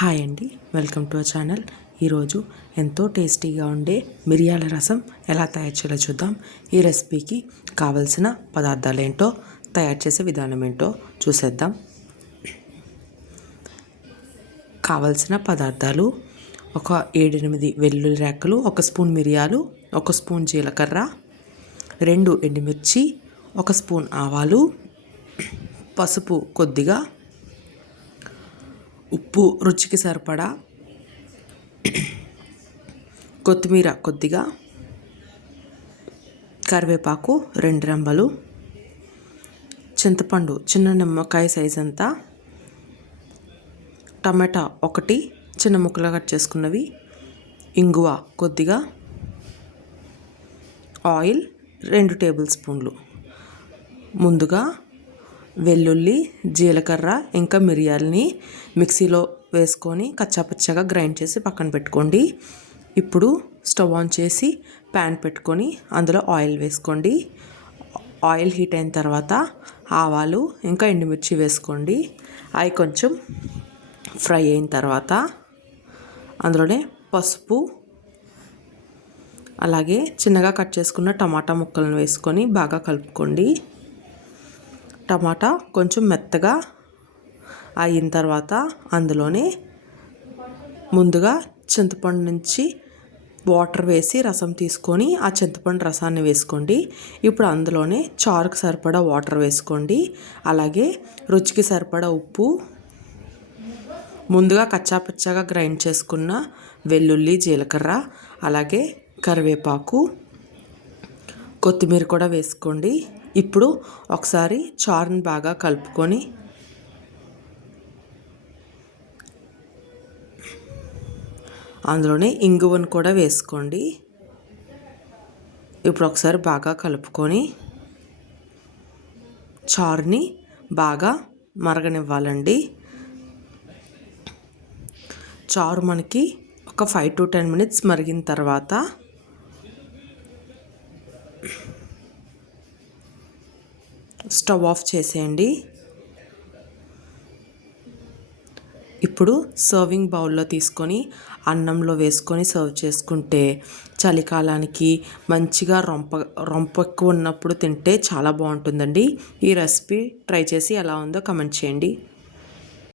Hi అండి, welcome to our channel. ఈరోజు ఎంతో టేస్టీగా ఉండే మిరియాల రసం ఎలా తయారు చేయాలో చూద్దాం. ఈ రెసిపీకి కావలసిన పదార్థాలు ఏంటో, తయారు చేసే విధానం ఏంటో చూసేద్దాం. కావలసిన పదార్థాలు: ఒక 7-8 వెల్లుల్లి రేకలు, 1 స్పూన్ మిరియాలు, 1 స్పూన్ జీలకర్ర, 2 ఎండుమిర్చి, 1 స్పూన్ ఆవాలు, పసుపు కొద్దిగా, ఉప్పు రుచికి సరిపడా, కొత్తిమీర కొద్దిగా, కరివేపాకు 2 రెమ్మలు, చింతపండు చిన్న నిమ్మకాయ సైజ్ అంతా, టమాటా 1 చిన్న ముక్కలుగా కట్ చేసుకున్నవి, ఇంగువ కొద్దిగా, ఆయిల్ 2 టేబుల్ స్పూన్లు. ముందుగా వెల్లుల్లి, జీలకర్ర ఇంకా మిరియాలని మిక్సీలో వేసుకొని కచ్చాపచ్చాగా గ్రైండ్ చేసి పక్కన పెట్టుకోండి. ఇప్పుడు స్టవ్ ఆన్ చేసి ప్యాన్ పెట్టుకొని అందులో ఆయిల్ వేసుకోండి. ఆయిల్ హీట్ అయిన తర్వాత ఆవాలు ఇంకా ఎండుమిర్చి వేసుకోండి. అవి కొంచెం ఫ్రై అయిన తర్వాత అందులోనే పసుపు, అలాగే చిన్నగా కట్ చేసుకున్న టమాటా ముక్కలను వేసుకొని బాగా కలుపుకోండి. టమాటా కొంచెం మెత్తగా అయిన తర్వాత అందులోనే ముందుగా చింతపండు నుంచి వాటర్ వేసి రసం తీసుకొని ఆ చింతపండు రసాన్ని వేసుకోండి. ఇప్పుడు అందులోనే చారుకు సరిపడా వాటర్ వేసుకోండి. అలాగే రుచికి సరిపడా ఉప్పు, ముందుగా కచ్చాపచ్చాగా గ్రైండ్ చేసుకున్న వెల్లుల్లి, జీలకర్ర, అలాగే కరివేపాకు, కొత్తిమీర కూడా వేసుకోండి. ఇప్పుడు ఒకసారి చారుని బాగా కలుపుకొని అందులోనే ఇంగువను కూడా వేసుకోండి. ఇప్పుడు ఒకసారి బాగా కలుపుకొని చారుని బాగా మరగనివ్వాలండి. చారు మనకి ఒక 5 to 10 minutes మరిగిన తర్వాత స్టవ్ ఆఫ్ చేసేయండి. ఇప్పుడు సర్వింగ్ బౌల్లో తీసుకొని అన్నంలో వేసుకొని సర్వ్ చేసుకుంటే చలికాలానికి మంచిగా రొంప ఎక్కువ ఉన్నప్పుడు తింటే చాలా బాగుంటుందండి. ఈ రెసిపీ ట్రై చేసి ఎలా ఉందో కమెంట్ చేయండి.